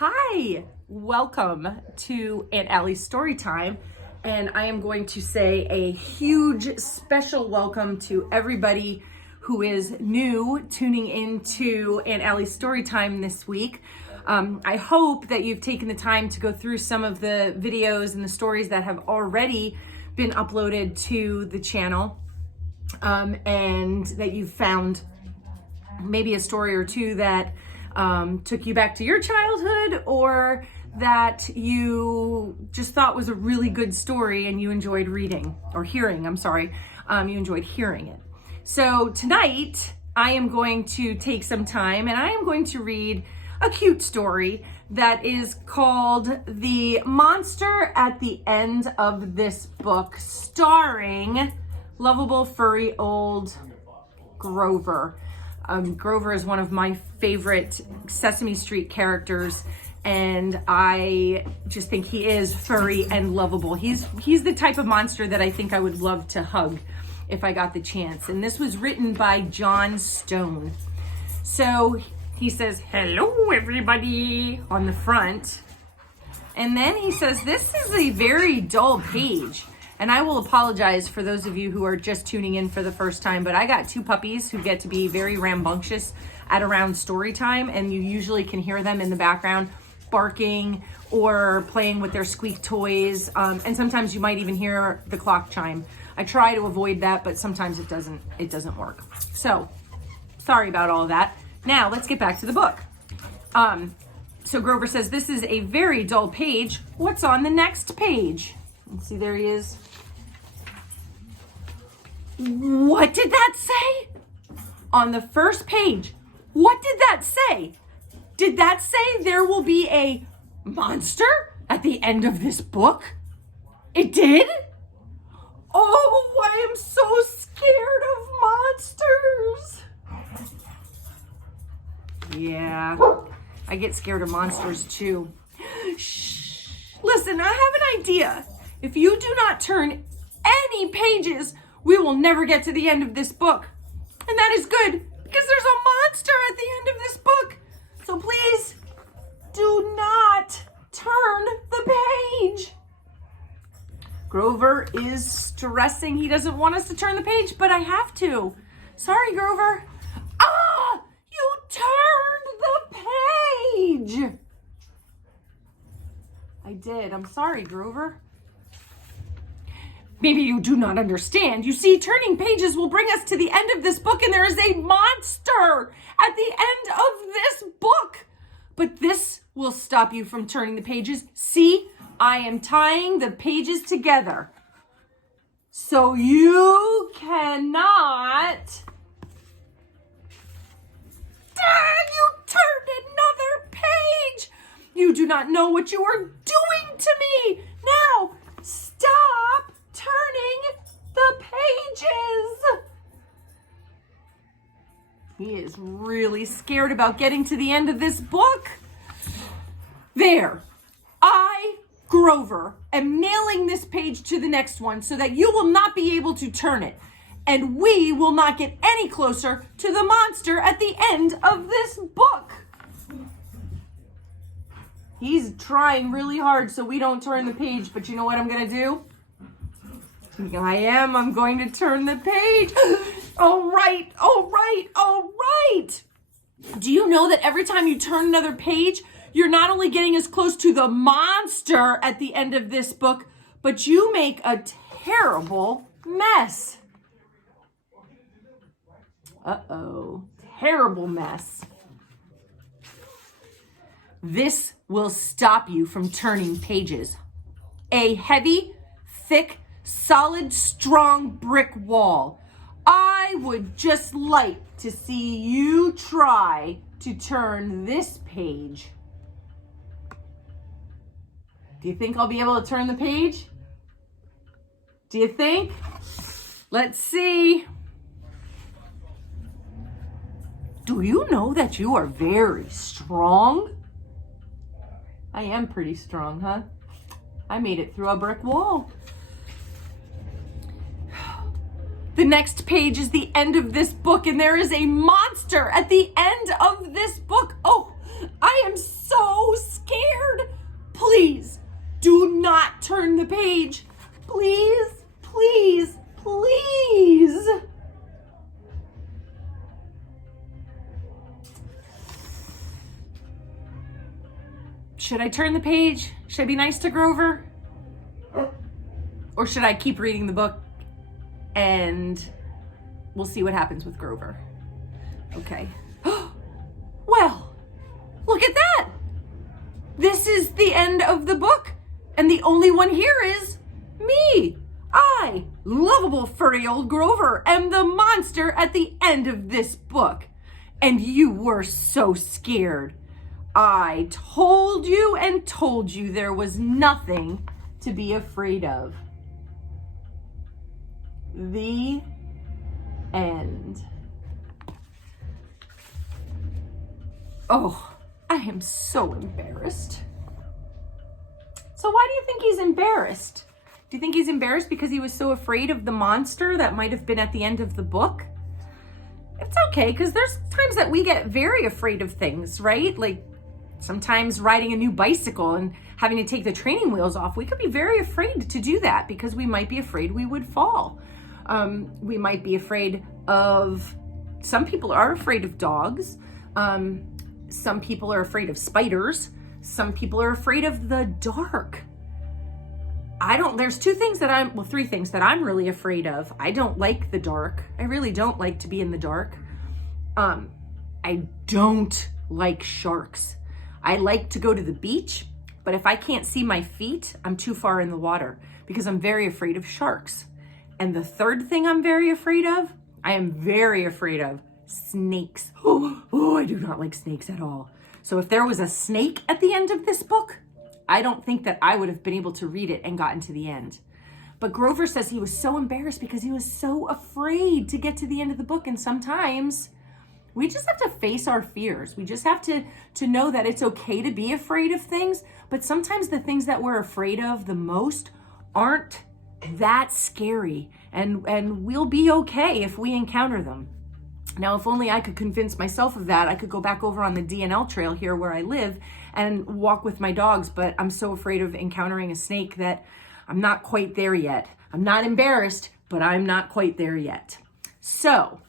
Hi, welcome to Aunt Allie's Story Time, and I am going to say a huge special welcome to everybody who is new tuning into Aunt Allie's Story Time this week. I hope that you've taken the time to go through some of the videos and the stories that have already been uploaded to the channel, and that you've found maybe a story or two that took you back to your childhood, or that you just thought was a really good story and you enjoyed reading or hearing. You enjoyed hearing it. So tonight I am going to take some time and I am going to read a cute story that is called The Monster at the End of This Book, starring lovable furry old Grover. Grover is one of my favorite Sesame Street characters, and I just think he is furry and lovable. He's the type of monster that I think I would love to hug if I got the chance. And this was written by John Stone. So he says, "Hello everybody," on the front. And then he says, "This is a very dull page." And I will apologize for those of you who are just tuning in for the first time, but I got two puppies who get to be very rambunctious at around story time, and you usually can hear them in the background barking or playing with their squeak toys, and sometimes you might even hear the clock chime. I try to avoid that, but sometimes it doesn't work. So sorry about all of that. Now let's get back to the book. So Grover says, "This is a very dull page. What's on the next page?" Let's see, there he is. What did that say? On the first page, what did that say? Did that say there will be a monster at the end of this book? It did? Oh, I am so scared of monsters. Yeah, I get scared of monsters too. Shh. Listen, I have an idea. If you do not turn any pages, we will never get to the end of this book. And that is good, because there's a monster at the end of this book. So please, do not turn the page. Grover is stressing. He doesn't want us to turn the page, but I have to. Sorry, Grover. Ah! You turned the page! I did. I'm sorry, Grover. Maybe you do not understand. You see, turning pages will bring us to the end of this book, and there is a monster at the end of this book. But this will stop you from turning the pages. See, I am tying the pages together. So you cannot... You turned another page! You do not know what you are doing to me! Now, stop turning the pages! He is really scared about getting to the end of this book. There. I, Grover, am nailing this page to the next one so that you will not be able to turn it. And we will not get any closer to the monster at the end of this book. He's trying really hard so we don't turn the page, but you know what I'm going to do? I'm going to turn the page. All right. Do you know that every time you turn another page, you're not only getting as close to the monster at the end of this book, but you make a terrible mess. Uh-oh. Terrible mess. This will stop you from turning pages. A heavy, thick, solid, strong brick wall. I would just like to see you try to turn this page. Do you think I'll be able to turn the page? Do you think? Let's see. Do you know that you are very strong? I am pretty strong, huh? I made it through a brick wall. The next page is the end of this book, and there is a monster at the end of this book. Oh, I am so scared. page. Please, please, please. Should I turn the page? Should I be nice to Grover? Or should I keep reading the book and we'll see what happens with Grover? Okay. Well, look at that. This is the end of the book. And the only one here is me. I, lovable furry old Grover, am the monster at the end of this book. And you were so scared. I told you and told you there was nothing to be afraid of. The end. Oh, I am so embarrassed. So why do you think he's embarrassed? Do you think he's embarrassed because he was so afraid of the monster that might have been at the end of the book? It's okay, because there's times that we get very afraid of things, right? Like sometimes riding a new bicycle and having to take the training wheels off, we could be very afraid to do that because we might be afraid we would fall. We might be afraid of, some people are afraid of dogs. Some people are afraid of spiders. Some people are afraid of the dark. There's three things that I'm really afraid of. I don't like the dark. I really don't like to be in the dark. I don't like sharks. I like to go to the beach, but if I can't see my feet, I'm too far in the water because I'm very afraid of sharks. And the third thing I'm very afraid of, I am very afraid of snakes. Oh, I do not like snakes at all. So if there was a snake at the end of this book, I don't think that I would have been able to read it and gotten to the end. But Grover says he was so embarrassed because he was so afraid to get to the end of the book. And sometimes we just have to face our fears. We just have to know that it's okay to be afraid of things. But sometimes the things that we're afraid of the most aren't that scary. And we'll be okay if we encounter them. Now, if only I could convince myself of that, I could go back over on the D&L trail here where I live and walk with my dogs, but I'm so afraid of encountering a snake that I'm not quite there yet. I'm not embarrassed, but I'm not quite there yet. So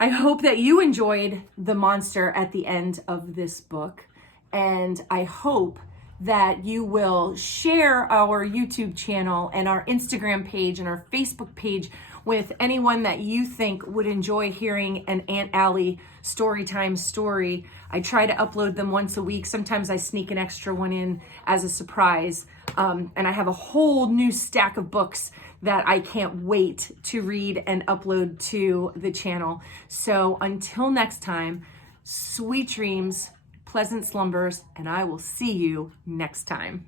I hope that you enjoyed the monster at the end of this book, and I hope that you will share our YouTube channel and our Instagram page and our Facebook page with anyone that you think would enjoy hearing an Aunt Allie Storytime story. I try to upload them once a week. Sometimes I sneak an extra one in as a surprise. And I have a whole new stack of books that I can't wait to read and upload to the channel. So until next time, sweet dreams, pleasant slumbers, and I will see you next time.